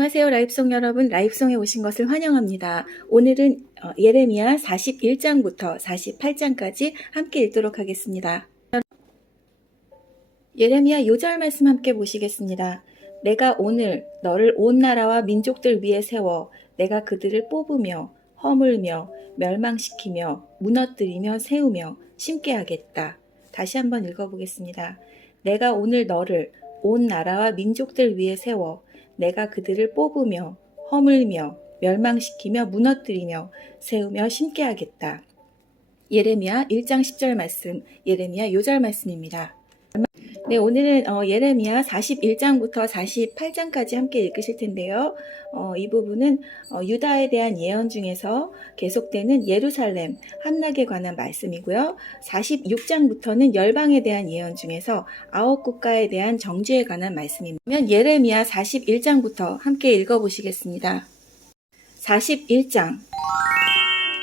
안녕하세요. 라이브송 여러분, 라이브송에 오신 것을 환영합니다. 오늘은 예레미야 41장부터 48장까지 함께 읽도록 하겠습니다. 예레미야 요절 말씀 함께 보시겠습니다. 내가 오늘 너를 온 나라와 민족들 위에 세워 내가 그들을 뽑으며 허물며 멸망시키며 무너뜨리며 세우며 심게 하겠다. 다시 한번 읽어보겠습니다. 내가 오늘 너를 온 나라와 민족들 위에 세워 내가 그들을 뽑으며 허물며 멸망시키며 무너뜨리며 세우며 심게 하겠다. 예레미야 1장 10절 말씀, 예레미야 요절 말씀입니다. 네, 오늘은 예레미야 41장부터 48장까지 함께 읽으실 텐데요. 이 부분은 유다에 대한 예언 중에서 계속되는 예루살렘 함락에 관한 말씀이고요. 46장부터는 열방에 대한 예언 중에서 9국가에 대한 정죄에 관한 말씀입니다. 예레미야 41장부터 함께 읽어보시겠습니다. 41장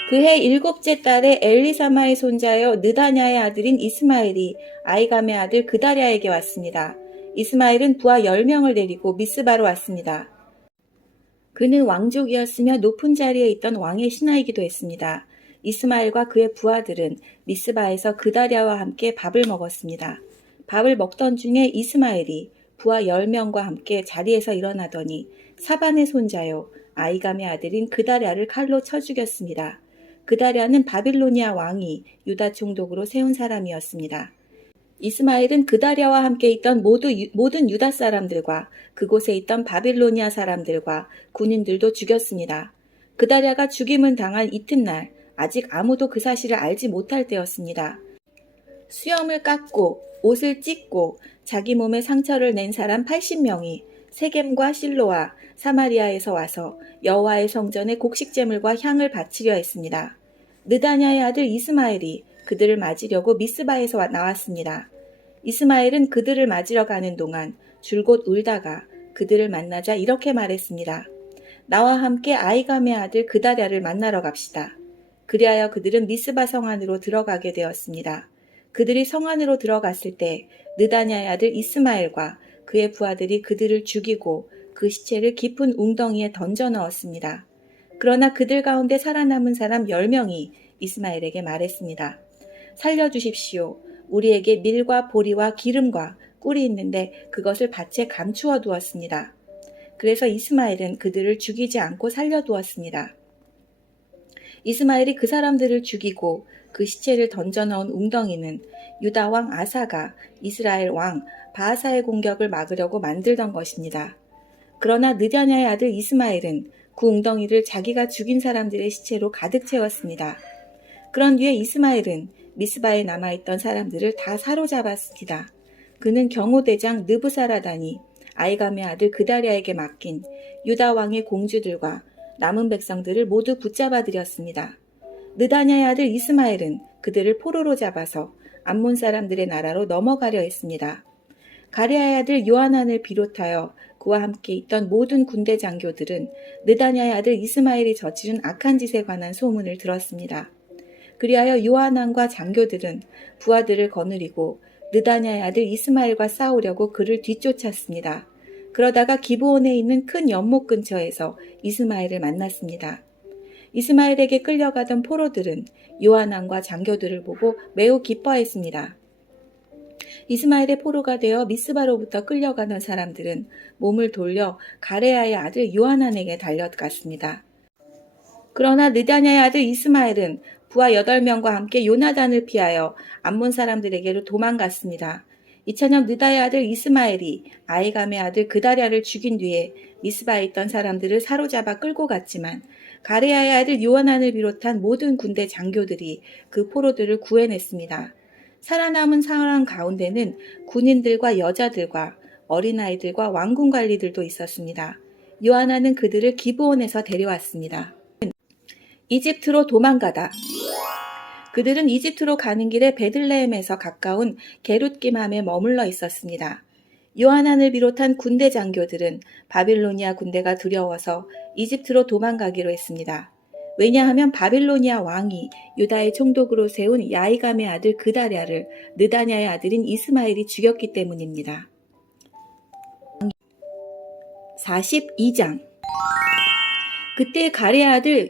그해 7째 달에 엘리사마의 손자여 느다냐의 아들인 이스마엘이 아이감의 아들 그다랴에게 왔습니다. 이스마엘은 부하 10명을 데리고 미스바로 왔습니다. 그는 왕족이었으며 높은 자리에 있던 왕의 신하이기도 했습니다. 이스마엘과 그의 부하들은 미스바에서 그다랴와 함께 밥을 먹었습니다. 밥을 먹던 중에 이스마엘이 부하 10명과 함께 자리에서 일어나더니 사반의 손자요 아이감의 아들인 그다랴를 칼로 쳐 죽였습니다. 그다랴는 바빌로니아 왕이 유다 총독으로 세운 사람이었습니다. 이스마엘은 그다랴와 함께 있던 모든 유다 사람들과 그곳에 있던 바빌로니아 사람들과 군인들도 죽였습니다. 그다랴가 죽임을 당한 이튿날 아직 아무도 그 사실을 알지 못할 때였습니다. 수염을 깎고 옷을 찢고 자기 몸에 상처를 낸 사람 80명이 세겜과 실로와 사마리아에서 와서 여호와의 성전에 곡식제물과 향을 바치려 했습니다. 느다냐의 아들 이스마엘이 그들을 맞으려고 미스바에서 나왔습니다. 이스마엘은 그들을 맞으러 가는 동안 줄곧 울다가 그들을 만나자 이렇게 말했습니다. 나와 함께 아이감의 아들 그다랴를 만나러 갑시다. 그리하여 그들은 미스바 성 안으로 들어가게 되었습니다. 그들이 성 안으로 들어갔을 때 느다냐의 아들 이스마엘과 그의 부하들이 그들을 죽이고 그 시체를 깊은 웅덩이에 던져 넣었습니다. 그러나 그들 가운데 살아남은 사람 10명이 이스마엘에게 말했습니다. 살려주십시오. 우리에게 밀과 보리와 기름과 꿀이 있는데 그것을 밭에 감추어 두었습니다. 그래서 이스마엘은 그들을 죽이지 않고 살려두었습니다. 이스마엘이 그 사람들을 죽이고 그 시체를 던져 넣은 웅덩이는 유다 왕 아사가 이스라엘 왕 바하사의 공격을 막으려고 만들던 것입니다. 그러나 느다냐의 아들 이스마엘은 그 웅덩이를 자기가 죽인 사람들의 시체로 가득 채웠습니다. 그런 뒤에 이스마엘은 미스바에 남아있던 사람들을 다 사로잡았습니다. 그는 경호대장 느부사라단이 아이감의 아들 그다랴에게 맡긴 유다 왕의 공주들과 남은 백성들을 모두 붙잡아 들였습니다. 느다냐의 아들 이스마엘은 그들을 포로로 잡아서 암몬 사람들의 나라로 넘어가려 했습니다. 가레아의 아들 요하난을 비롯하여 그와 함께 있던 모든 군대 장교들은 느다냐의 아들 이스마엘이 저지른 악한 짓에 관한 소문을 들었습니다. 그리하여 요하난과 장교들은 부하들을 거느리고 느다냐의 아들 이스마엘과 싸우려고 그를 뒤쫓았습니다. 그러다가 기브온에 있는 큰 연못 근처에서 이스마엘을 만났습니다. 이스마엘에게 끌려가던 포로들은 요하난과 장교들을 보고 매우 기뻐했습니다. 이스마엘의 포로가 되어 미스바로부터 끌려가던 사람들은 몸을 돌려 가레아의 아들 요하난에게 달려갔습니다. 그러나 느다냐의 아들 이스마엘은 부하 8명과 함께 요나단을 피하여 암몬 사람들에게로 도망갔습니다. 이처럼 느다의 아들 이스마엘이 아이감의 아들 그다랴를 죽인 뒤에 미스바에 있던 사람들을 사로잡아 끌고 갔지만 가레아의 아들 요하난을 비롯한 모든 군대 장교들이 그 포로들을 구해냈습니다. 살아남은 사람 가운데는 군인들과 여자들과 어린아이들과 왕궁 관리들도 있었습니다. 요하난은 그들을 기브온에서 데려왔습니다. 이집트로 도망가다. 그들은 이집트로 가는 길에 베들레헴에서 가까운 게룻기맘에 머물러 있었습니다. 요하난을 비롯한 군대 장교들은 바빌로니아 군대가 두려워서 이집트로 도망가기로 했습니다. 왜냐하면 바빌로니아 왕이 유다의 총독으로 세운 야이감의 아들 그다랴를 느다냐의 아들인 이스마엘이 죽였기 때문입니다. 42장. 그때 가레의 아들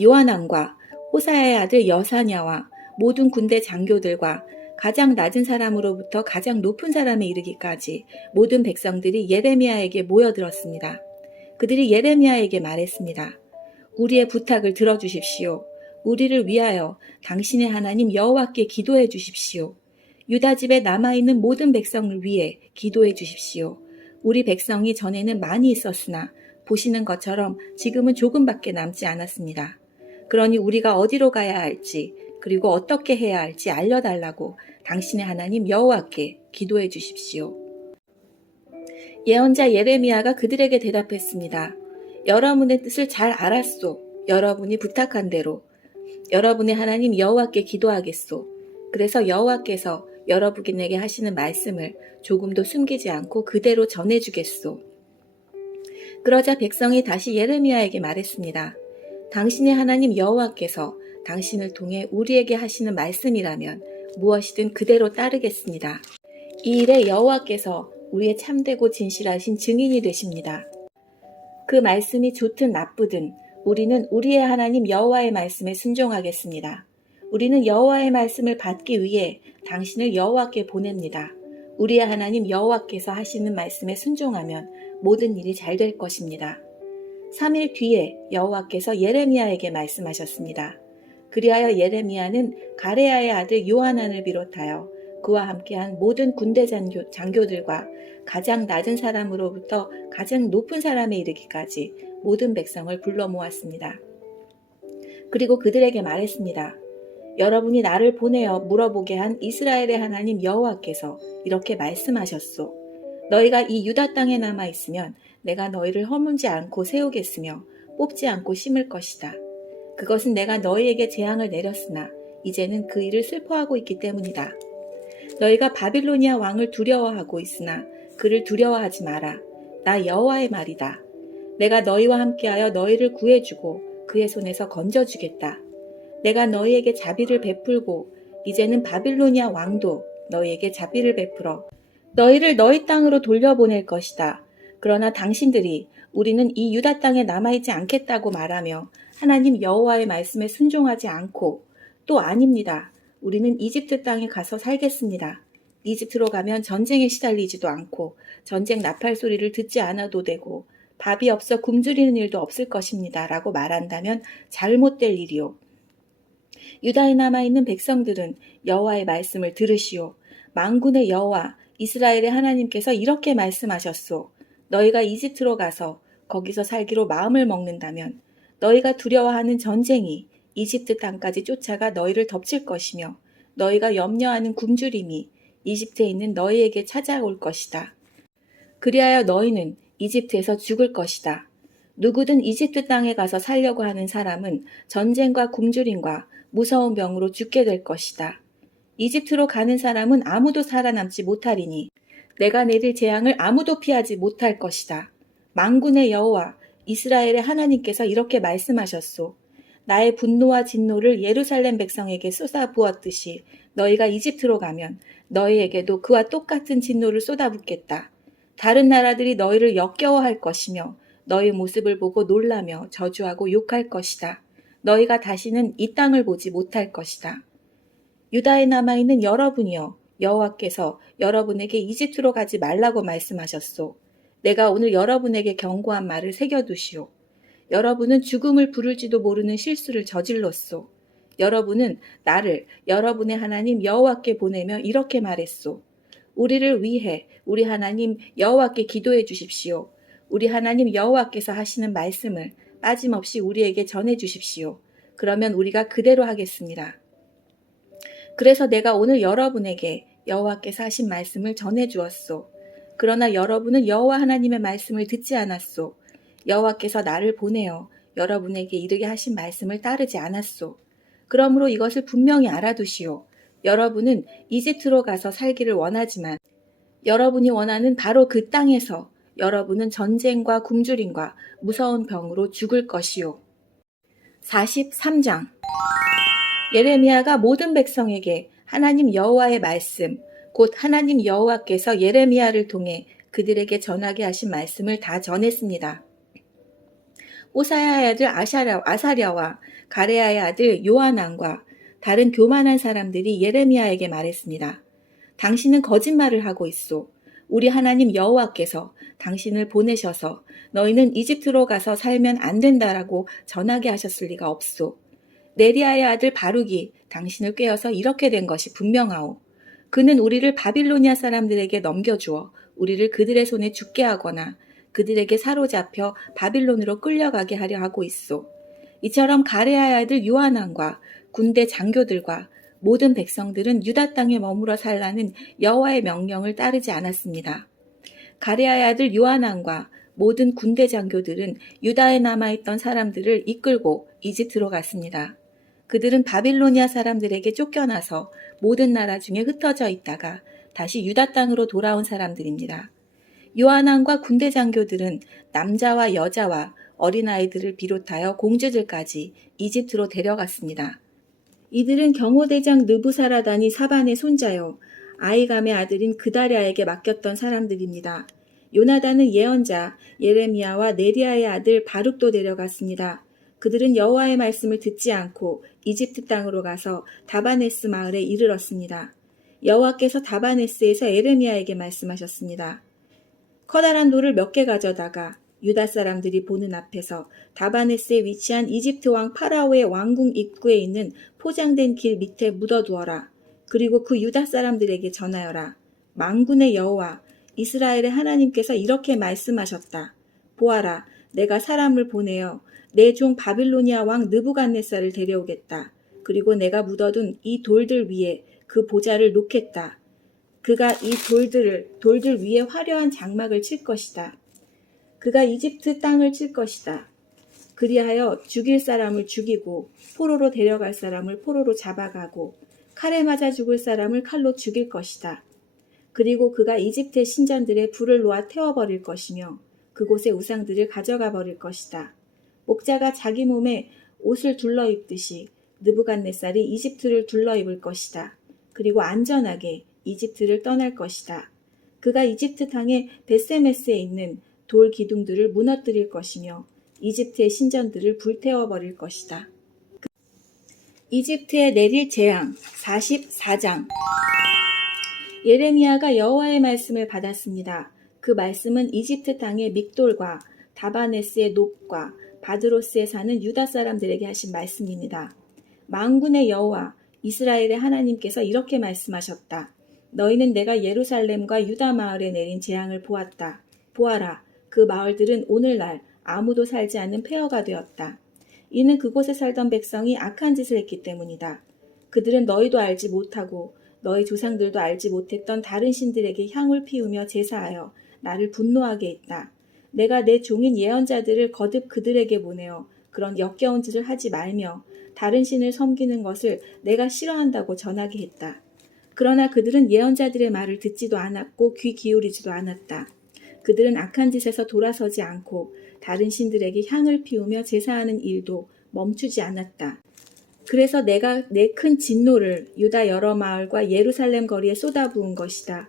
요하난과 호사야의 아들 여사냐와 모든 군대 장교들과 가장 낮은 사람으로부터 가장 높은 사람에 이르기까지 모든 백성들이 예레미야에게 모여들었습니다. 그들이 예레미야에게 말했습니다. 우리의 부탁을 들어주십시오. 우리를 위하여 당신의 하나님 여호와께 기도해 주십시오. 유다 집에 남아있는 모든 백성을 위해 기도해 주십시오. 우리 백성이 전에는 많이 있었으나 보시는 것처럼 지금은 조금밖에 남지 않았습니다. 그러니 우리가 어디로 가야 할지 그리고 어떻게 해야 할지 알려달라고 당신의 하나님 여호와께 기도해 주십시오. 예언자 예레미야가 그들에게 대답했습니다. 여러분의 뜻을 잘 알았소. 여러분이 부탁한 대로 여러분의 하나님 여호와께 기도하겠소. 그래서 여호와께서 여러분에게 하시는 말씀을 조금도 숨기지 않고 그대로 전해주겠소. 그러자 백성이 다시 예레미야에게 말했습니다. 당신의 하나님 여호와께서 당신을 통해 우리에게 하시는 말씀이라면 무엇이든 그대로 따르겠습니다. 이 일에 여호와께서 우리의 참되고 진실하신 증인이 되십니다. 그 말씀이 좋든 나쁘든 우리는 우리의 하나님 여호와의 말씀에 순종하겠습니다. 우리는 여호와의 말씀을 받기 위해 당신을 여호와께 보냅니다. 우리의 하나님 여호와께서 하시는 말씀에 순종하면 모든 일이 잘 될 것입니다. 3일 뒤에 여호와께서 예레미야에게 말씀하셨습니다. 그리하여 예레미야는 가레야의 아들 요하난을 비롯하여 그와 함께한 모든 군대 장교들과 가장 낮은 사람으로부터 가장 높은 사람에 이르기까지 모든 백성을 불러 모았습니다. 그리고 그들에게 말했습니다. 여러분이 나를 보내어 물어보게 한 이스라엘의 하나님 여호와께서 이렇게 말씀하셨소. 너희가 이 유다 땅에 남아 있으면 내가 너희를 허물지 않고 세우겠으며 뽑지 않고 심을 것이다. 그것은 내가 너희에게 재앙을 내렸으나 이제는 그 일을 슬퍼하고 있기 때문이다. 너희가 바빌로니아 왕을 두려워하고 있으나 그를 두려워하지 마라. 나 여호와의 말이다. 내가 너희와 함께하여 너희를 구해주고 그의 손에서 건져주겠다. 내가 너희에게 자비를 베풀고 이제는 바빌로니아 왕도 너희에게 자비를 베풀어 너희를 너희 땅으로 돌려보낼 것이다. 그러나 당신들이 우리는 이 유다 땅에 남아있지 않겠다고 말하며 하나님 여호와의 말씀에 순종하지 않고 또 아닙니다. 우리는 이집트 땅에 가서 살겠습니다. 이집트로 가면 전쟁에 시달리지도 않고 전쟁 나팔 소리를 듣지 않아도 되고 밥이 없어 굶주리는 일도 없을 것입니다. 라고 말한다면 잘못될 일이요. 유다에 남아있는 백성들은 여호와의 말씀을 들으시오. 만군의 여호와 이스라엘의 하나님께서 이렇게 말씀하셨소. 너희가 이집트로 가서 거기서 살기로 마음을 먹는다면 너희가 두려워하는 전쟁이 이집트 땅까지 쫓아가 너희를 덮칠 것이며 너희가 염려하는 굶주림이 이집트에 있는 너희에게 찾아올 것이다. 그리하여 너희는 이집트에서 죽을 것이다. 누구든 이집트 땅에 가서 살려고 하는 사람은 전쟁과 굶주림과 무서운 병으로 죽게 될 것이다. 이집트로 가는 사람은 아무도 살아남지 못하리니 내가 내릴 재앙을 아무도 피하지 못할 것이다. 만군의 여호와 이스라엘의 하나님께서 이렇게 말씀하셨소. 나의 분노와 진노를 예루살렘 백성에게 쏟아부었듯이 너희가 이집트로 가면 너희에게도 그와 똑같은 진노를 쏟아붓겠다. 다른 나라들이 너희를 역겨워할 것이며 너희 모습을 보고 놀라며 저주하고 욕할 것이다. 너희가 다시는 이 땅을 보지 못할 것이다. 유다에 남아있는 여러분이여 여호와께서 여러분에게 이집트로 가지 말라고 말씀하셨소. 내가 오늘 여러분에게 경고한 말을 새겨두시오. 여러분은 죽음을 부를지도 모르는 실수를 저질렀소. 여러분은 나를 여러분의 하나님 여호와께 보내며 이렇게 말했소. 우리를 위해 우리 하나님 여호와께 기도해 주십시오. 우리 하나님 여호와께서 하시는 말씀을 빠짐없이 우리에게 전해 주십시오. 그러면 우리가 그대로 하겠습니다. 그래서 내가 오늘 여러분에게 여호와께서 하신 말씀을 전해 주었소. 그러나 여러분은 여호와 하나님의 말씀을 듣지 않았소. 여호와께서 나를 보내어 여러분에게 이르게 하신 말씀을 따르지 않았소. 그러므로 이것을 분명히 알아두시오. 여러분은 이집트로 가서 살기를 원하지만 여러분이 원하는 바로 그 땅에서 여러분은 전쟁과 굶주림과 무서운 병으로 죽을 것이요. 43장. 예레미야가 모든 백성에게 하나님 여호와의 말씀, 곧 하나님 여호와께서 예레미야를 통해 그들에게 전하게 하신 말씀을 다 전했습니다. 오사야의 아들 아사랴와 가레야의 아들 요하난과 다른 교만한 사람들이 예레미야에게 말했습니다. 당신은 거짓말을 하고 있소. 우리 하나님 여호와께서 당신을 보내셔서 너희는 이집트로 가서 살면 안 된다라고 전하게 하셨을 리가 없소. 네리야의 아들 바룩이 당신을 꾀어서 이렇게 된 것이 분명하오. 그는 우리를 바빌로니아 사람들에게 넘겨주어 우리를 그들의 손에 죽게 하거나 그들에게 사로잡혀 바빌론으로 끌려가게 하려 하고 있소. 이처럼 가레야의 아들 요하난과 군대 장교들과 모든 백성들은 유다 땅에 머물러 살라는 여호와의 명령을 따르지 않았습니다. 가레야의 아들 요하난과 모든 군대 장교들은 유다에 남아있던 사람들을 이끌고 이집트로 갔습니다. 그들은 바빌로니아 사람들에게 쫓겨나서 모든 나라 중에 흩어져 있다가 다시 유다 땅으로 돌아온 사람들입니다. 요하난과 군대 장교들은 남자와 여자와 어린아이들을 비롯하여 공주들까지 이집트로 데려갔습니다. 이들은 경호대장 느부사라단이 사반의 손자요 아이감의 아들인 그다랴에게 맡겼던 사람들입니다. 요나단은 예언자 예레미야와 네리야의 아들 바룩도 데려갔습니다. 그들은 여호와의 말씀을 듣지 않고 이집트 땅으로 가서 다바네스 마을에 이르렀습니다. 여호와께서 다바네스에서 예레미야에게 말씀하셨습니다. 커다란 돌을 몇 개 가져다가 유다 사람들이 보는 앞에서 다바네스에 위치한 이집트 왕 파라오의 왕궁 입구에 있는 포장된 길 밑에 묻어두어라. 그리고 그 유다 사람들에게 전하여라. 만군의 여호와 이스라엘의 하나님께서 이렇게 말씀하셨다. 보아라, 내가 사람을 보내어 내 종 바빌로니아 왕 느부갓네살을 데려오겠다. 그리고 내가 묻어둔 이 돌들 위에 그 보좌를 놓겠다. 그가 이 돌들 위에 화려한 장막을 칠 것이다. 그가 이집트 땅을 칠 것이다. 그리하여 죽일 사람을 죽이고 포로로 데려갈 사람을 포로로 잡아가고 칼에 맞아 죽을 사람을 칼로 죽일 것이다. 그리고 그가 이집트의 신전들에 불을 놓아 태워버릴 것이며 그곳의 우상들을 가져가 버릴 것이다. 목자가 자기 몸에 옷을 둘러입듯이 느부갓네살이 이집트를 둘러입을 것이다. 그리고 안전하게 이집트를 떠날 것이다. 그가 이집트 땅의 베세메스에 있는 돌 기둥들을 무너뜨릴 것이며 이집트의 신전들을 불태워버릴 것이다. 이집트에 내릴 재앙 44장. 예레미야가 여호와의 말씀을 받았습니다. 그 말씀은 이집트 땅의 믹돌과 다바네스의 놉과 바드로스에 사는 유다 사람들에게 하신 말씀입니다. 만군의 여호와 이스라엘의 하나님께서 이렇게 말씀하셨다. 너희는 내가 예루살렘과 유다 마을에 내린 재앙을 보았다. 보아라, 그 마을들은 오늘날 아무도 살지 않는 폐허가 되었다. 이는 그곳에 살던 백성이 악한 짓을 했기 때문이다. 그들은 너희도 알지 못하고 너희 조상들도 알지 못했던 다른 신들에게 향을 피우며 제사하여 나를 분노하게 했다. 내가 내 종인 예언자들을 거듭 그들에게 보내어 그런 역겨운 짓을 하지 말며 다른 신을 섬기는 것을 내가 싫어한다고 전하게 했다. 그러나 그들은 예언자들의 말을 듣지도 않았고 귀 기울이지도 않았다. 그들은 악한 짓에서 돌아서지 않고 다른 신들에게 향을 피우며 제사하는 일도 멈추지 않았다. 그래서 내가 내 큰 진노를 유다 여러 마을과 예루살렘 거리에 쏟아부은 것이다.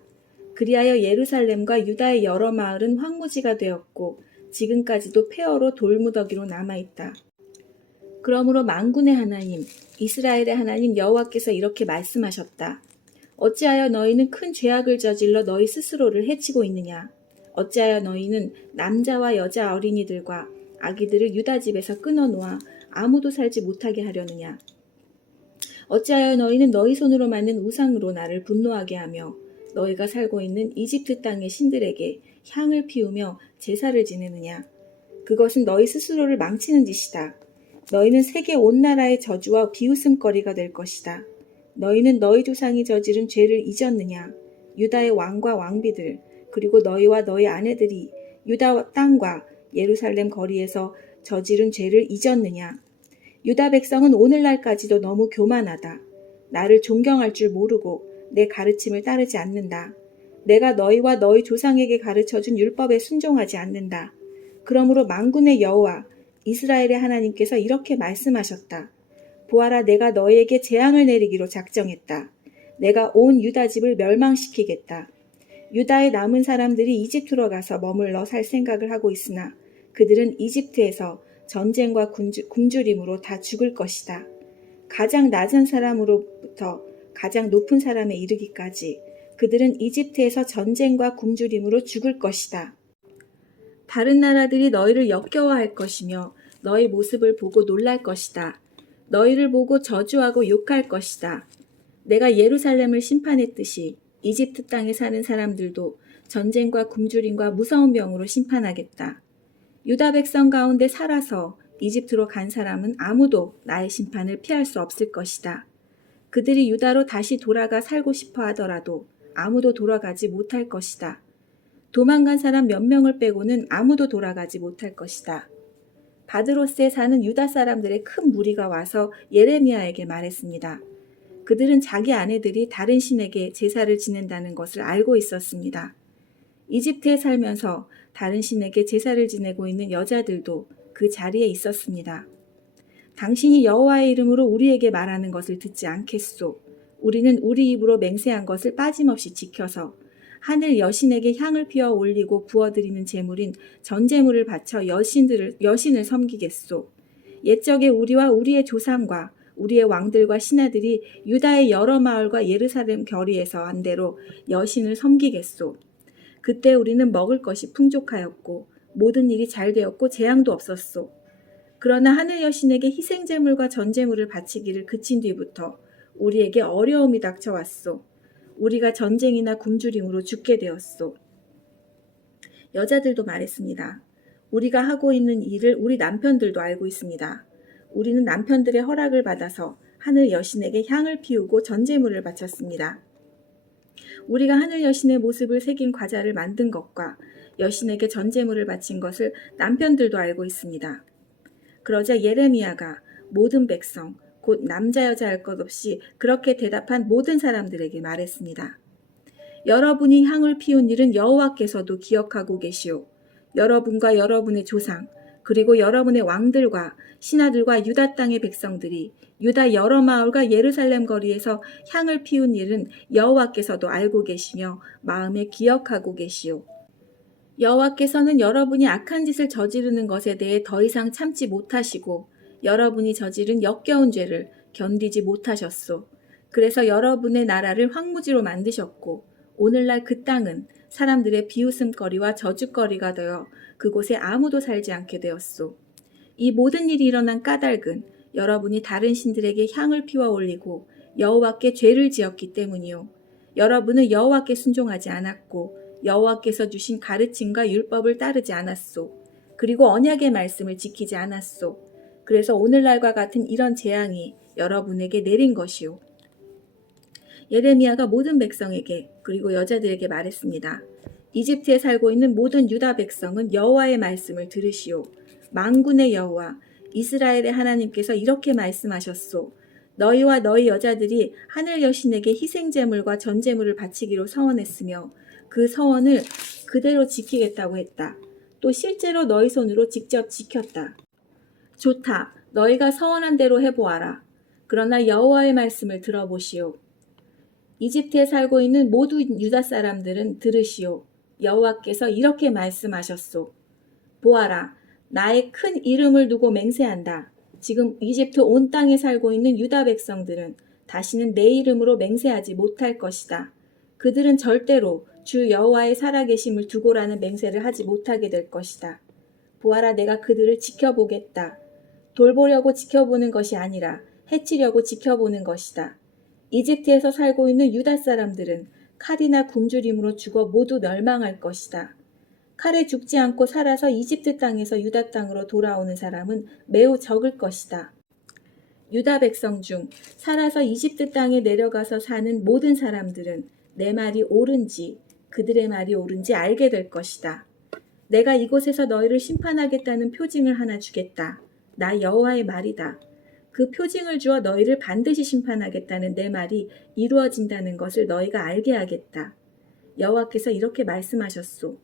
그리하여 예루살렘과 유다의 여러 마을은 황무지가 되었고 지금까지도 폐허로 돌무더기로 남아있다. 그러므로 만군의 하나님, 이스라엘의 하나님 여호와께서 이렇게 말씀하셨다. 어찌하여 너희는 큰 죄악을 저질러 너희 스스로를 해치고 있느냐? 어찌하여 너희는 남자와 여자 어린이들과 아기들을 유다 집에서 끊어놓아 아무도 살지 못하게 하려느냐? 어찌하여 너희는 너희 손으로 만든 우상으로 나를 분노하게 하며 너희가 살고 있는 이집트 땅의 신들에게 향을 피우며 제사를 지내느냐? 그것은 너희 스스로를 망치는 짓이다. 너희는 세계 온 나라의 저주와 비웃음거리가 될 것이다. 너희는 너희 조상이 저지른 죄를 잊었느냐? 유다의 왕과 왕비들 그리고 너희와 너희 아내들이 유다 땅과 예루살렘 거리에서 저지른 죄를 잊었느냐? 유다 백성은 오늘날까지도 너무 교만하다. 나를 존경할 줄 모르고 내 가르침을 따르지 않는다. 내가 너희와 너희 조상에게 가르쳐준 율법에 순종하지 않는다. 그러므로 만군의 여호와 이스라엘의 하나님께서 이렇게 말씀하셨다. 보아라, 내가 너희에게 재앙을 내리기로 작정했다. 내가 온 유다 집을 멸망시키겠다. 유다의 남은 사람들이 이집트로 가서 머물러 살 생각을 하고 있으나 그들은 이집트에서 전쟁과 굶주림으로 다 죽을 것이다. 가장 낮은 사람으로부터 가장 높은 사람에 이르기까지 그들은 이집트에서 전쟁과 굶주림으로 죽을 것이다. 다른 나라들이 너희를 역겨워할 것이며 너희 모습을 보고 놀랄 것이다. 너희를 보고 저주하고 욕할 것이다. 내가 예루살렘을 심판했듯이 이집트 땅에 사는 사람들도 전쟁과 굶주림과 무서운 병으로 심판하겠다. 유다 백성 가운데 살아서 이집트로 간 사람은 아무도 나의 심판을 피할 수 없을 것이다. 그들이 유다로 다시 돌아가 살고 싶어 하더라도 아무도 돌아가지 못할 것이다. 도망간 사람 몇 명을 빼고는 아무도 돌아가지 못할 것이다. 바드로스에 사는 유다 사람들의 큰 무리가 와서 예레미야에게 말했습니다. 그들은 자기 아내들이 다른 신에게 제사를 지낸다는 것을 알고 있었습니다. 이집트에 살면서 다른 신에게 제사를 지내고 있는 여자들도 그 자리에 있었습니다. 당신이 여호와의 이름으로 우리에게 말하는 것을 듣지 않겠소. 우리는 우리 입으로 맹세한 것을 빠짐없이 지켜서 하늘 여신에게 향을 피워 올리고 부어드리는 제물인 전제물을 바쳐 여신을 섬기겠소. 옛적에 우리와 우리의 조상과 우리의 왕들과 신하들이 유다의 여러 마을과 예루살렘 거리에서 한 대로 여신을 섬기겠소. 그때 우리는 먹을 것이 풍족하였고 모든 일이 잘 되었고 재앙도 없었소. 그러나 하늘 여신에게 희생제물과 전제물을 바치기를 그친 뒤부터 우리에게 어려움이 닥쳐왔소. 우리가 전쟁이나 굶주림으로 죽게 되었소. 여자들도 말했습니다. 우리가 하고 있는 일을 우리 남편들도 알고 있습니다. 우리는 남편들의 허락을 받아서 하늘 여신에게 향을 피우고 전제물을 바쳤습니다. 우리가 하늘 여신의 모습을 새긴 과자를 만든 것과 여신에게 전제물을 바친 것을 남편들도 알고 있습니다. 그러자 예레미야가 모든 백성, 곧 남자 여자 할 것 없이 그렇게 대답한 모든 사람들에게 말했습니다. 여러분이 향을 피운 일은 여호와께서도 기억하고 계시오. 여러분과 여러분의 조상, 그리고 여러분의 왕들과 신하들과 유다 땅의 백성들이 유다 여러 마을과 예루살렘 거리에서 향을 피운 일은 여호와께서도 알고 계시며 마음에 기억하고 계시오. 여호와께서는 여러분이 악한 짓을 저지르는 것에 대해 더 이상 참지 못하시고 여러분이 저지른 역겨운 죄를 견디지 못하셨소. 그래서 여러분의 나라를 황무지로 만드셨고 오늘날 그 땅은 사람들의 비웃음거리와 저주거리가 되어 그곳에 아무도 살지 않게 되었소. 이 모든 일이 일어난 까닭은 여러분이 다른 신들에게 향을 피워 올리고 여호와께 죄를 지었기 때문이요. 여러분은 여호와께 순종하지 않았고 여호와께서 주신 가르침과 율법을 따르지 않았소. 그리고 언약의 말씀을 지키지 않았소. 그래서 오늘날과 같은 이런 재앙이 여러분에게 내린 것이요. 예레미야가 모든 백성에게 그리고 여자들에게 말했습니다. 이집트에 살고 있는 모든 유다 백성은 여호와의 말씀을 들으시오. 만군의 여호와 이스라엘의 하나님께서 이렇게 말씀하셨소. 너희와 너희 여자들이 하늘 여신에게 희생제물과 전제물을 바치기로 서원했으며 그 서원을 그대로 지키겠다고 했다. 또 실제로 너희 손으로 직접 지켰다. 좋다. 너희가 서원한 대로 해보아라. 그러나 여호와의 말씀을 들어보시오. 이집트에 살고 있는 모든 유다 사람들은 들으시오. 여호와께서 이렇게 말씀하셨소. 보아라. 나의 큰 이름을 두고 맹세한다. 지금 이집트 온 땅에 살고 있는 유다 백성들은 다시는 내 이름으로 맹세하지 못할 것이다. 그들은 절대로 주 여호와의 살아계심을 두고라는 맹세를 하지 못하게 될 것이다. 보아라, 내가 그들을 지켜보겠다. 돌보려고 지켜보는 것이 아니라 해치려고 지켜보는 것이다. 이집트에서 살고 있는 유다 사람들은 칼이나 굶주림으로 죽어 모두 멸망할 것이다. 칼에 죽지 않고 살아서 이집트 땅에서 유다 땅으로 돌아오는 사람은 매우 적을 것이다. 유다 백성 중 살아서 이집트 땅에 내려가서 사는 모든 사람들은 내 말이 옳은지 그들의 말이 옳은지 알게 될 것이다. 내가 이곳에서 너희를 심판하겠다는 표징을 하나 주겠다. 나 여호와의 말이다. 그 표징을 주어 너희를 반드시 심판하겠다는 내 말이 이루어진다는 것을 너희가 알게 하겠다. 여호와께서 이렇게 말씀하셨소.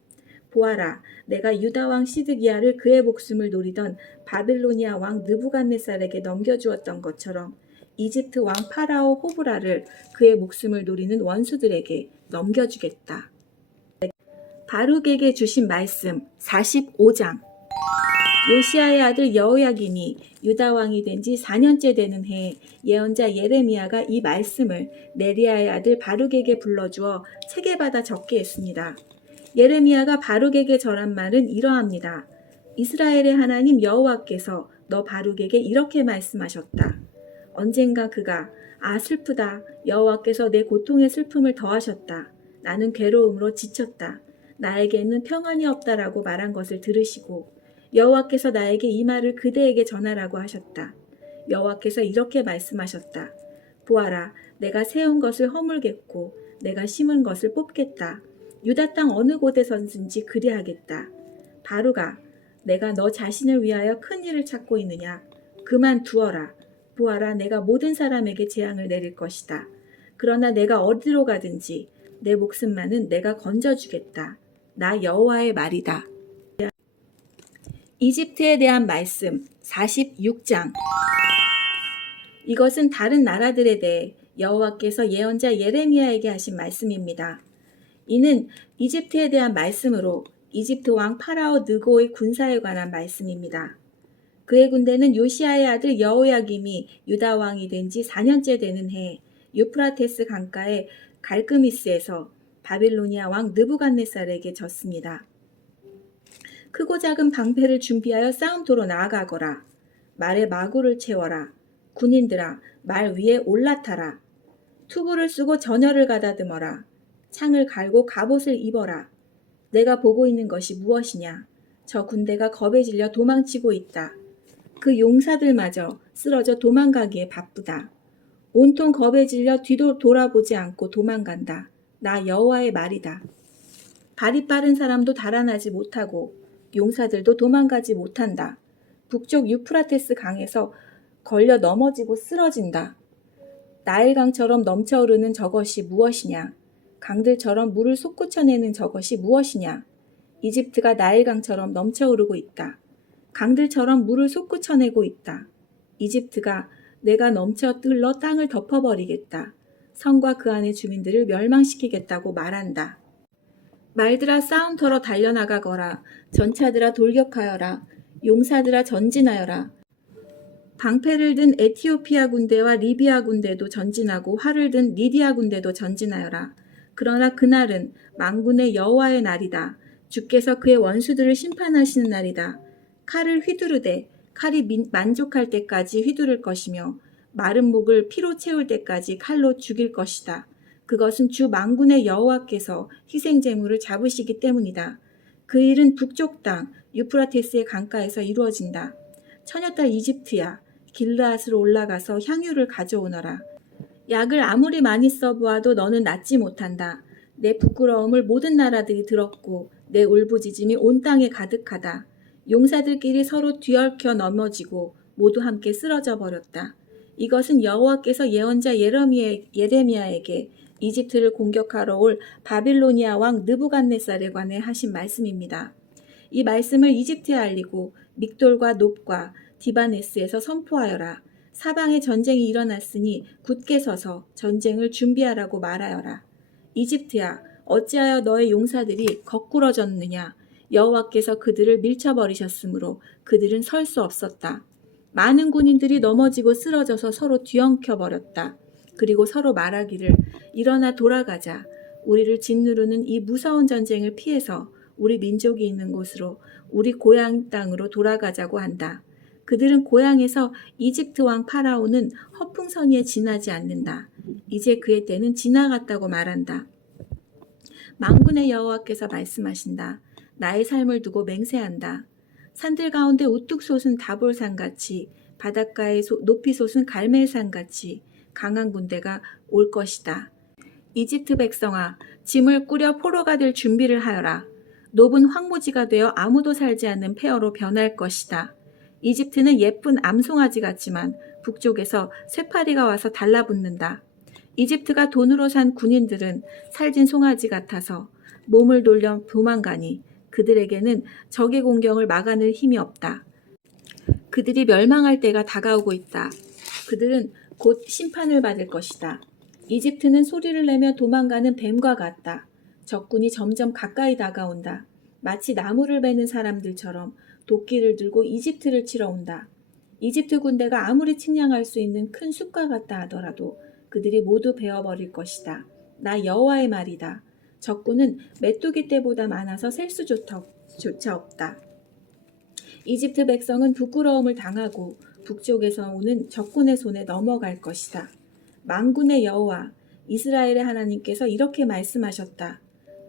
보아라, 내가 유다 왕 시드기야를 그의 목숨을 노리던 바빌로니아 왕 느부갓네살에게 넘겨주었던 것처럼 이집트 왕 파라오 호브라를 그의 목숨을 노리는 원수들에게 넘겨주겠다. 바룩에게 주신 말씀 45장. 요시야의 아들 여호야김이 유다 왕이 된 지 4년째 되는 해에 예언자 예레미야가 이 말씀을 네리야의 아들 바룩에게 불러주어 책에 받아 적게 했습니다. 예레미야가 바룩에게 전한 말은 이러합니다. 이스라엘의 하나님 여호와께서 너 바룩에게 이렇게 말씀하셨다. 언젠가 그가 슬프다. 여호와께서 내 고통의 슬픔을 더하셨다. 나는 괴로움으로 지쳤다. 나에게는 평안이 없다라고 말한 것을 들으시고 여호와께서 나에게 이 말을 그대에게 전하라고 하셨다. 여호와께서 이렇게 말씀하셨다. 보아라, 내가 세운 것을 허물겠고 내가 심은 것을 뽑겠다. 유다 땅 어느 곳에서든지 그리하겠다. 바룩아, 내가 너 자신을 위하여 큰 일을 찾고 있느냐? 그만두어라. 보아라, 내가 모든 사람에게 재앙을 내릴 것이다. 그러나 내가 어디로 가든지 내 목숨만은 내가 건져주겠다. 나 여호와의 말이다. 이집트에 대한 말씀 46장. 이것은 다른 나라들에 대해 여호와께서 예언자 예레미야에게 하신 말씀입니다. 이는 이집트에 대한 말씀으로 이집트 왕 파라오 느고의 군사에 관한 말씀입니다. 그의 군대는 요시야의 아들 여호야김이 유다 왕이 된 지 4년째 되는 해 유프라테스 강가의 갈그미스에서 바빌로니아 왕 느부갓네살에게 졌습니다. 크고 작은 방패를 준비하여 싸움터로 나아가거라. 말에 마구를 채워라. 군인들아, 말 위에 올라타라. 투구를 쓰고 전열을 가다듬어라. 창을 갈고 갑옷을 입어라. 내가 보고 있는 것이 무엇이냐? 저 군대가 겁에 질려 도망치고 있다. 그 용사들마저 쓰러져 도망가기에 바쁘다. 온통 겁에 질려 뒤도 돌아보지 않고 도망간다. 나 여호와의 말이다. 발이 빠른 사람도 달아나지 못하고 용사들도 도망가지 못한다. 북쪽 유프라테스 강에서 걸려 넘어지고 쓰러진다. 나일강처럼 넘쳐흐르는 저것이 무엇이냐? 강들처럼 물을 솟구쳐내는 저것이 무엇이냐? 이집트가 나일강처럼 넘쳐흐르고 있다. 강들처럼 물을 솟구쳐내고 있다. 이집트가 내가 넘쳐 흘러 땅을 덮어버리겠다. 성과 그 안의 주민들을 멸망시키겠다고 말한다. 말들아 싸움터로 달려나가거라. 전차들아 돌격하여라. 용사들아 전진하여라. 방패를 든 에티오피아 군대와 리비아 군대도 전진하고 활을 든 리디아 군대도 전진하여라. 그러나 그날은 만군의 여호와의 날이다. 주께서 그의 원수들을 심판하시는 날이다. 칼을 휘두르되 칼이 만족할 때까지 휘두를 것이며 마른 목을 피로 채울 때까지 칼로 죽일 것이다. 그것은 주 만군의 여호와께서 희생제물을 잡으시기 때문이다. 그 일은 북쪽 땅 유프라테스의 강가에서 이루어진다. 처녀딸 이집트야, 길르앗으로 올라가서 향유를 가져오너라. 약을 아무리 많이 써보아도 너는 낫지 못한다. 내 부끄러움을 모든 나라들이 들었고 내 울부짖음이 온 땅에 가득하다. 용사들끼리 서로 뒤얽혀 넘어지고 모두 함께 쓰러져 버렸다. 이것은 여호와께서 예언자 예레미야에게 이집트를 공격하러 올 바빌로니아 왕 느부갓네살에 관해 하신 말씀입니다. 이 말씀을 이집트에 알리고 믹돌과 놉과 디바네스에서 선포하여라. 사방에 전쟁이 일어났으니 굳게 서서 전쟁을 준비하라고 말하여라. 이집트야, 어찌하여 너의 용사들이 거꾸러졌느냐? 여호와께서 그들을 밀쳐버리셨으므로 그들은 설 수 없었다. 많은 군인들이 넘어지고 쓰러져서 서로 뒤엉켜 버렸다. 그리고 서로 말하기를 일어나 돌아가자. 우리를 짓누르는 이 무서운 전쟁을 피해서 우리 민족이 있는 곳으로 우리 고향 땅으로 돌아가자고 한다. 그들은 고향에서 이집트 왕 파라오는 허풍선이에 지나지 않는다. 이제 그의 때는 지나갔다고 말한다. 만군의 여호와께서 말씀하신다. 나의 삶을 두고 맹세한다. 산들 가운데 우뚝 솟은 다볼산같이 바닷가에 높이 솟은 갈멜산같이 강한 군대가 올 것이다. 이집트 백성아, 짐을 꾸려 포로가 될 준비를 하여라. 놉은 황무지가 되어 아무도 살지 않는 폐허로 변할 것이다. 이집트는 예쁜 암송아지 같지만 북쪽에서 쇠파리가 와서 달라붙는다. 이집트가 돈으로 산 군인들은 살진 송아지 같아서 몸을 돌려 도망가니 그들에게는 적의 공격을 막아낼 힘이 없다. 그들이 멸망할 때가 다가오고 있다. 그들은 곧 심판을 받을 것이다. 이집트는 소리를 내며 도망가는 뱀과 같다. 적군이 점점 가까이 다가온다. 마치 나무를 베는 사람들처럼 도끼를 들고 이집트를 치러 온다. 이집트 군대가 아무리 측량할 수 있는 큰 숲과 같다 하더라도 그들이 모두 베어버릴 것이다. 나 여호와의 말이다. 적군은 메뚜기 떼보다 많아서 셀 수조차 없다. 이집트 백성은 부끄러움을 당하고 북쪽에서 오는 적군의 손에 넘어갈 것이다. 만군의 여호와 이스라엘의 하나님께서 이렇게 말씀하셨다.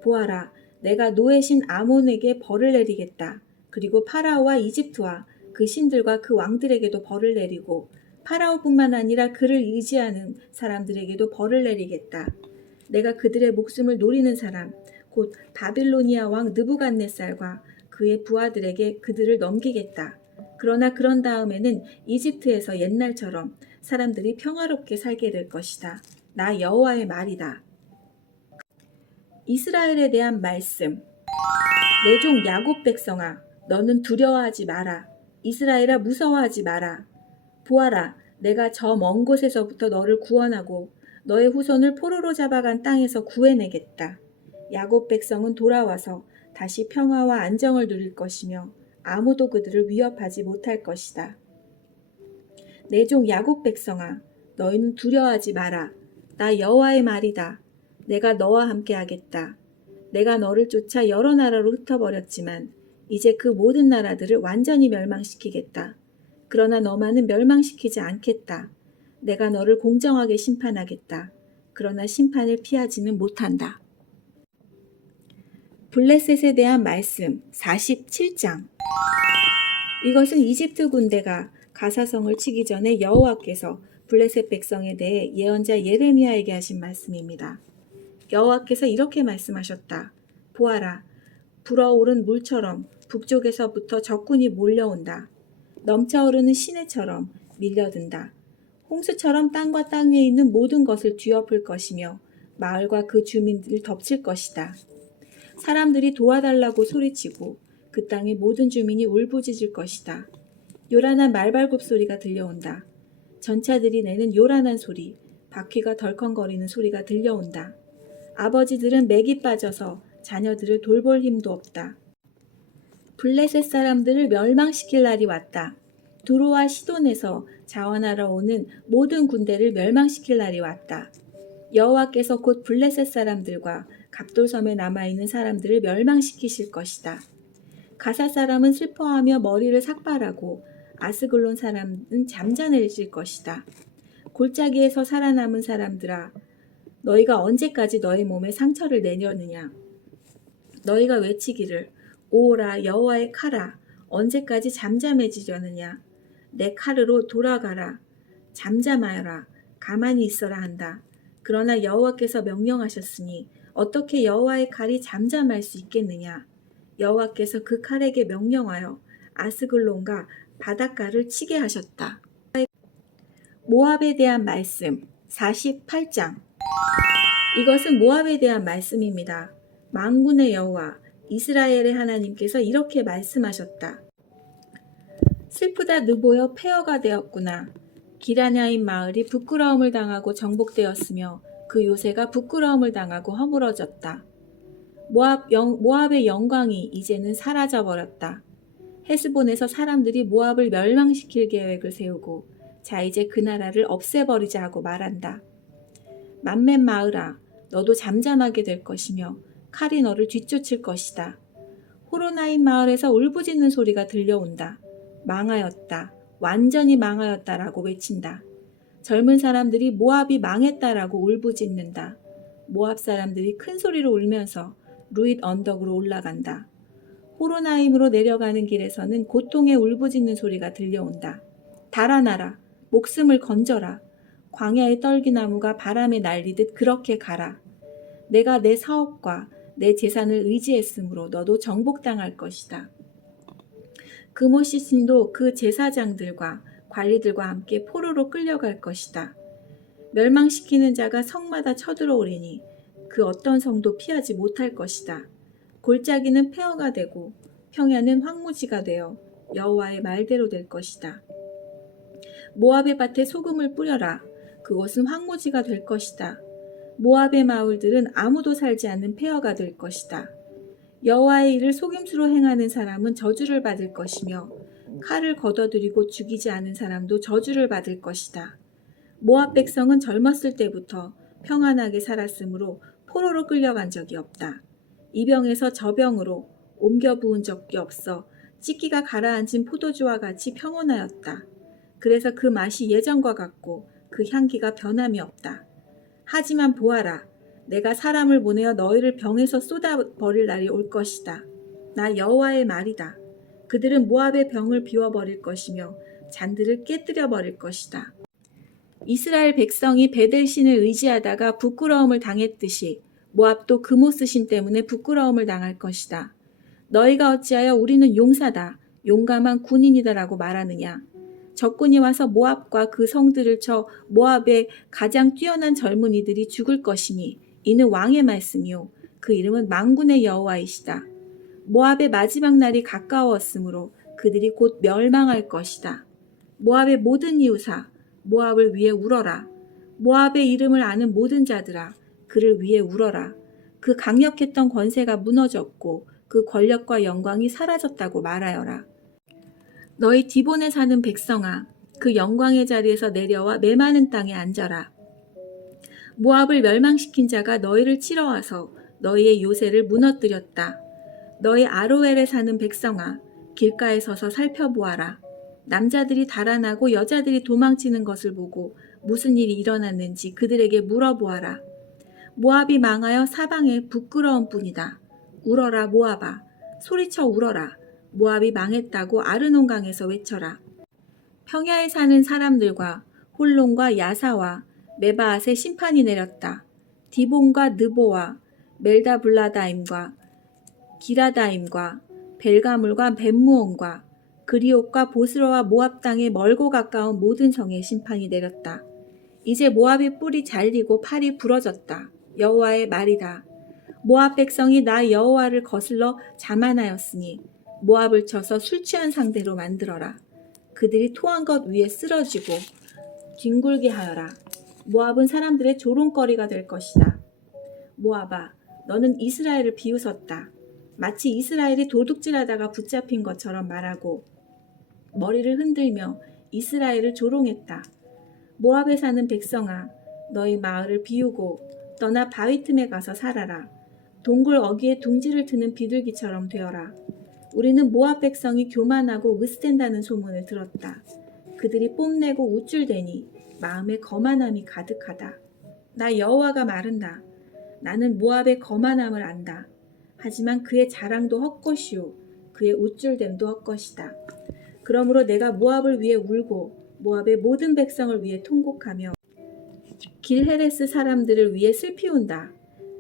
보아라, 내가 노예신 아몬에게 벌을 내리겠다. 그리고 파라오와 이집트와 그 신들과 그 왕들에게도 벌을 내리고 파라오뿐만 아니라 그를 의지하는 사람들에게도 벌을 내리겠다. 내가 그들의 목숨을 노리는 사람, 곧 바빌로니아 왕 느부갓네살과 그의 부하들에게 그들을 넘기겠다. 그러나 그런 다음에는 이집트에서 옛날처럼 사람들이 평화롭게 살게 될 것이다. 나 여호와의 말이다. 이스라엘에 대한 말씀. 내 종 야곱 백성아, 너는 두려워하지 마라. 이스라엘아, 무서워하지 마라. 보아라, 내가 저 먼 곳에서부터 너를 구원하고 너의 후손을 포로로 잡아간 땅에서 구해내겠다. 야곱 백성은 돌아와서 다시 평화와 안정을 누릴 것이며 아무도 그들을 위협하지 못할 것이다. 내 종 야곱 백성아, 너희는 두려워하지 마라. 나 여호와의 말이다. 내가 너와 함께 하겠다. 내가 너를 쫓아 여러 나라로 흩어버렸지만 이제 그 모든 나라들을 완전히 멸망시키겠다. 그러나 너만은 멸망시키지 않겠다. 내가 너를 공정하게 심판하겠다. 그러나 심판을 피하지는 못한다. 블레셋에 대한 말씀 47장. 이것은 이집트 군대가 가사성을 치기 전에 여호와께서 블레셋 백성에 대해 예언자 예레미야에게 하신 말씀입니다. 여호와께서 이렇게 말씀하셨다. 보아라, 불어오른 물처럼 북쪽에서부터 적군이 몰려온다. 넘쳐흐르는 시내처럼 밀려든다. 홍수처럼 땅과 땅 위에 있는 모든 것을 뒤엎을 것이며 마을과 그 주민들을 덮칠 것이다. 사람들이 도와달라고 소리치고 그 땅의 모든 주민이 울부짖을 것이다. 요란한 말발굽 소리가 들려온다. 전차들이 내는 요란한 소리, 바퀴가 덜컹거리는 소리가 들려온다. 아버지들은 맥이 빠져서 자녀들을 돌볼 힘도 없다. 블레셋 사람들을 멸망시킬 날이 왔다. 두로와 시돈에서 자원하러 오는 모든 군대를 멸망시킬 날이 왔다. 여호와께서 곧 블레셋 사람들과 갑돌섬에 남아있는 사람들을 멸망시키실 것이다. 가사 사람은 슬퍼하며 머리를 삭발하고 아스글론 사람은 잠잠해질 것이다. 골짜기에서 살아남은 사람들아, 너희가 언제까지 너희 몸에 상처를 내려느냐? 너희가 외치기를 오라 여호와의 칼아, 언제까지 잠잠해지려느냐? 내 칼으로 돌아가라, 잠잠하여라, 가만히 있어라 한다. 그러나 여호와께서 명령하셨으니 어떻게 여호와의 칼이 잠잠할 수 있겠느냐? 여호와께서 그 칼에게 명령하여 아스글론과 바닷가를 치게 하셨다. 모압에 대한 말씀 48장. 이것은 모압에 대한 말씀입니다. 만군의 여호와 이스라엘의 하나님께서 이렇게 말씀하셨다. 슬프다 느보여 폐허가 되었구나. 기라냐임 마을이 부끄러움을 당하고 정복되었으며 그 요새가 부끄러움을 당하고 허물어졌다. 모압의 영광이 이제는 사라져버렸다. 헤스본에서 사람들이 모압을 멸망시킬 계획을 세우고 자 이제 그 나라를 없애버리자 하고 말한다. 만맨 마을아, 너도 잠잠하게 될 것이며 칼이 너를 뒤쫓을 것이다. 호로나임 마을에서 울부짖는 소리가 들려온다. 망하였다. 완전히 망하였다라고 외친다. 젊은 사람들이 모압이 망했다라고 울부짖는다. 모압 사람들이 큰 소리로 울면서 루잇 언덕으로 올라간다. 호로나임으로 내려가는 길에서는 고통의 울부짖는 소리가 들려온다. 달아나라. 목숨을 건져라. 광야의 떨기나무가 바람에 날리듯 그렇게 가라. 내가 내 사업과 내 재산을 의지했으므로 너도 정복당할 것이다. 그모시신도 그 제사장들과 관리들과 함께 포로로 끌려갈 것이다. 멸망시키는 자가 성마다 쳐들어오리니 그 어떤 성도 피하지 못할 것이다. 골짜기는 폐허가 되고 평야는 황무지가 되어 여호와의 말대로 될 것이다. 모압의 밭에 소금을 뿌려라. 그곳은 황무지가 될 것이다. 모압의 마을들은 아무도 살지 않는 폐허가 될 것이다. 여호와의 일을 속임수로 행하는 사람은 저주를 받을 것이며 칼을 걷어들이고 죽이지 않은 사람도 저주를 받을 것이다. 모압 백성은 젊었을 때부터 평안하게 살았으므로 포로로 끌려간 적이 없다. 이 병에서 저 병으로 옮겨 부은 적이 없어 찢기가 가라앉은 포도주와 같이 평온하였다. 그래서 그 맛이 예전과 같고 그 향기가 변함이 없다. 하지만 보아라, 내가 사람을 보내어 너희를 병에서 쏟아버릴 날이 올 것이다. 나 여호와의 말이다. 그들은 모압의 병을 비워버릴 것이며 잔들을 깨뜨려 버릴 것이다. 이스라엘 백성이 베델신을 의지하다가 부끄러움을 당했듯이 모압도 그모스 신 때문에 부끄러움을 당할 것이다. 너희가 어찌하여 우리는 용사다, 용감한 군인이다라고 말하느냐. 적군이 와서 모압과 그 성들을 쳐 모압의 가장 뛰어난 젊은이들이 죽을 것이니 이는 왕의 말씀이요 그 이름은 만군의 여호와이시다. 모압의 마지막 날이 가까웠으므로 그들이 곧 멸망할 것이다. 모압의 모든 이웃아, 모압을 위해 울어라. 모압의 이름을 아는 모든 자들아, 그를 위해 울어라. 그 강력했던 권세가 무너졌고 그 권력과 영광이 사라졌다고 말하여라. 너희 디본에 사는 백성아, 그 영광의 자리에서 내려와 메마른 땅에 앉아라. 모압을 멸망시킨 자가 너희를 치러 와서 너희의 요새를 무너뜨렸다. 너희 아로엘에 사는 백성아, 길가에 서서 살펴보아라. 남자들이 달아나고 여자들이 도망치는 것을 보고 무슨 일이 일어났는지 그들에게 물어보아라. 모압이 망하여 사방에 부끄러운 뿐이다. 울어라 모압아, 소리쳐 울어라. 모압이 망했다고 아르논강에서 외쳐라. 평야에 사는 사람들과 홀론과 야사와 메바앗에 심판이 내렸다. 디본과 느보와 멜다블라다임과 기라다임과 벨가물과 벳무온과 그리옷과 보스로와 모압 땅의 멀고 가까운 모든 성에 심판이 내렸다. 이제 모압의 뿔이 잘리고 팔이 부러졌다. 여호와의 말이다. 모압 백성이 나 여호와를 거슬러 자만하였으니 모압을 쳐서 술 취한 상대로 만들어라. 그들이 토한 것 위에 쓰러지고 뒹굴게 하여라. 모압은 사람들의 조롱거리가 될 것이다. 모압아, 너는 이스라엘을 비웃었다. 마치 이스라엘이 도둑질하다가 붙잡힌 것처럼 말하고 머리를 흔들며 이스라엘을 조롱했다. 모압에 사는 백성아, 너희 마을을 비우고 떠나 바위 틈에 가서 살아라. 동굴 어귀에 둥지를 트는 비둘기처럼 되어라. 우리는 모압 백성이 교만하고 으스댄다는 소문을 들었다. 그들이 뽐내고 우쭐대니 마음에 거만함이 가득하다. 나 여호와가 말한다. 나는 모압의 거만함을 안다. 하지만 그의 자랑도 헛것이요 그의 우쭐됨도 헛것이다. 그러므로 내가 모압을 위해 울고 모압의 모든 백성을 위해 통곡하며 길헤레스 사람들을 위해 슬피 운다.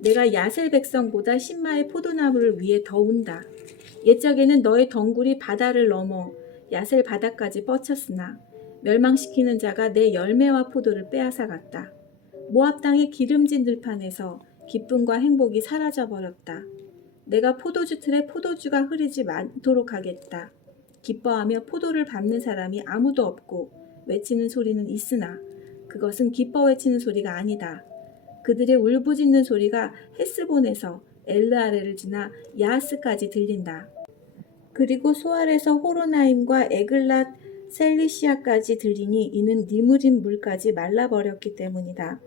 내가 야셀 백성보다 신마의 포도나무를 위해 더 운다. 옛적에는 너의 덩굴이 바다를 넘어 야셀 바다까지 뻗쳤으나 멸망시키는 자가 내 열매와 포도를 빼앗아갔다. 모압 땅의 기름진 들판에서 기쁨과 행복이 사라져버렸다. 내가 포도주 틀에 포도주가 흐르지 않도록 하겠다. 기뻐하며 포도를 밟는 사람이 아무도 없고 외치는 소리는 있으나 그것은 기뻐 외치는 소리가 아니다. 그들의 울부짖는 소리가 헤스본에서 엘르아레를 지나 야하스까지 들린다. 그리고 소알에서 호로나임과 에글랏 셀리시아까지 들리니 이는 니무림 물까지 말라버렸기 때문이다.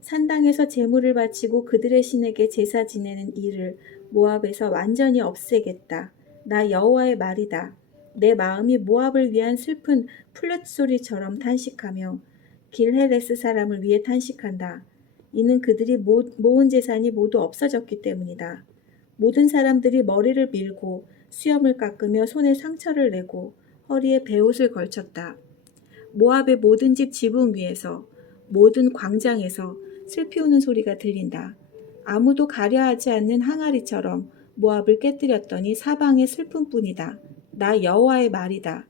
산당에서 제물을 바치고 그들의 신에게 제사 지내는 일을 모압에서 완전히 없애겠다. 나 여호와의 말이다. 내 마음이 모압을 위한 슬픈 플룻 소리처럼 탄식하며 길헤레스 사람을 위해 탄식한다. 이는 그들이 모은 재산이 모두 없어졌기 때문이다. 모든 사람들이 머리를 밀고 수염을 깎으며 손에 상처를 내고 허리에 베옷을 걸쳤다. 모압의 모든 집 지붕 위에서 모든 광장에서 슬피 우는 소리가 들린다. 아무도 가려하지 않는 항아리처럼 모압을 깨뜨렸더니 사방에 슬픔뿐이다. 나 여호와의 말이다.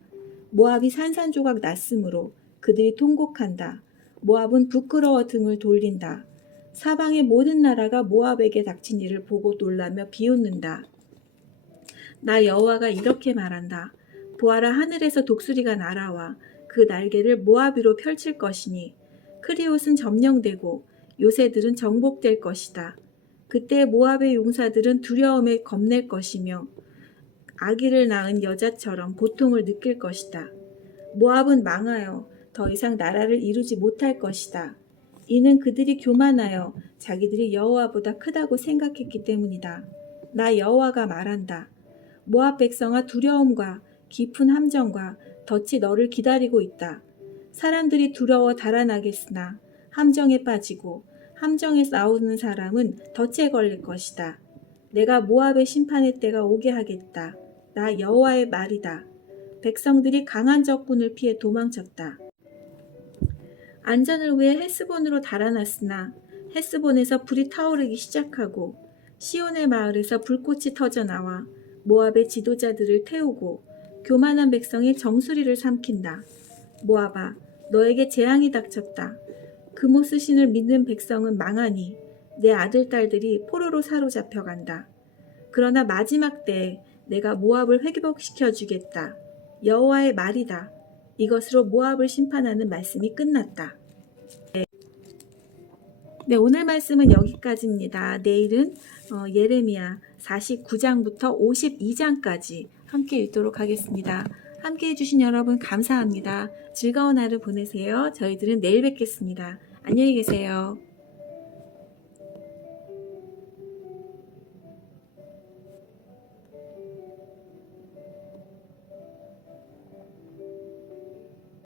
모압이 산산조각 났으므로 그들이 통곡한다. 모압은 부끄러워 등을 돌린다. 사방의 모든 나라가 모압에게 닥친 일을 보고 놀라며 비웃는다. 나 여호와가 이렇게 말한다. 보아라, 하늘에서 독수리가 날아와 그 날개를 모압 위로 펼칠 것이니 크리옷은 점령되고 요새들은 정복될 것이다. 그때 모압의 용사들은 두려움에 겁낼 것이며 아기를 낳은 여자처럼 고통을 느낄 것이다. 모압은 망하여 더 이상 나라를 이루지 못할 것이다. 이는 그들이 교만하여 자기들이 여호와보다 크다고 생각했기 때문이다. 나 여호와가 말한다. 모압 백성아, 두려움과 깊은 함정과 덫이 너를 기다리고 있다. 사람들이 두려워 달아나겠으나 함정에 빠지고 함정에 나오는 사람은 덫에 걸릴 것이다. 내가 모압의 심판의 때가 오게 하겠다. 나 여호와의 말이다. 백성들이 강한 적군을 피해 도망쳤다. 안전을 위해 헬스본으로 달아났으나 헬스본에서 불이 타오르기 시작하고 시온의 마을에서 불꽃이 터져 나와 모압의 지도자들을 태우고 교만한 백성의 정수리를 삼킨다. 모압아, 너에게 재앙이 닥쳤다. 그모스 신을 믿는 백성은 망하니 내 아들, 딸들이 포로로 사로잡혀간다. 그러나 마지막 때에 내가 모압을 회복시켜 주겠다. 여호와의 말이다. 이것으로 모압을 심판하는 말씀이 끝났다. 네, 오늘 말씀은 여기까지입니다. 내일은 예레미야 49장부터 52장까지 함께 읽도록 하겠습니다. 함께 해주신 여러분 감사합니다. 즐거운 하루 보내세요. 저희들은 내일 뵙겠습니다. 안녕히 계세요.